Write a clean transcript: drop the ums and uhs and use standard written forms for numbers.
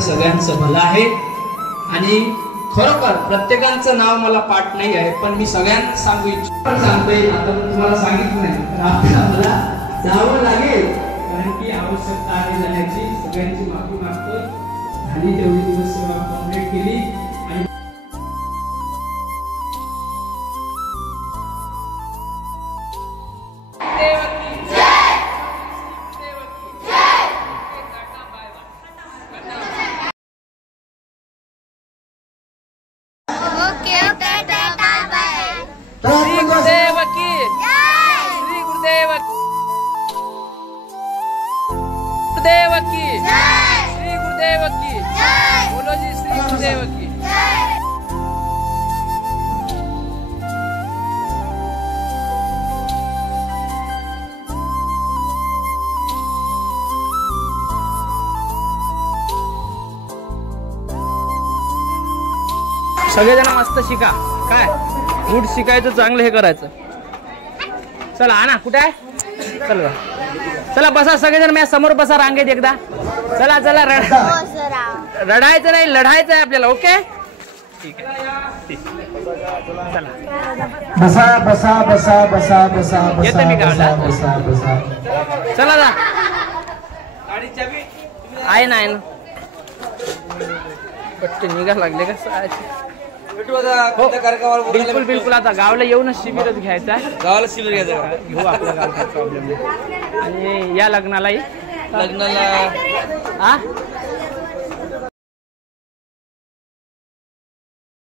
सगळ्यांचं भलं आहे आणि खरोखर प्रत्येकाचं नाव मला पाठ नाही आहे, पण मी सगळ्यांना सांगू इच्छितो. सांगतोय आता तुम्हाला सांगितलं नाही, तर आपल्याला जावं लागेल कारण की आवश्यकता आहे जाण्याची. सगळ्यांची माफी मागतो. झाली तेवढी दिवस सेवा कंप्लीट केली आणि सगळेजण मस्त शिका. काय गुड शिकायचं, चांगलं हे करायचं. चला आणा कुठे आहे, चल चला बसा सगळेजण. मी समोर बसा रांगेत एकदा. चला चला रडायचं नाही, लढायचं आहे आपल्याला. ओके ठीक आहे. चला बसा बसा बसा बसा बसा येतो मी गावाला. बसा बसा. चला जा आहे ना पट्टे निघा लागले का. बिलकुल बिलकुल. आता गावाला येऊनच शिबिरच घ्यायचं आहे. गावाला शिबिर घ्यायचं घेऊ आपल्या गावात, प्रॉब्लेम नाही. आणि या लग्नालाही लग्नाला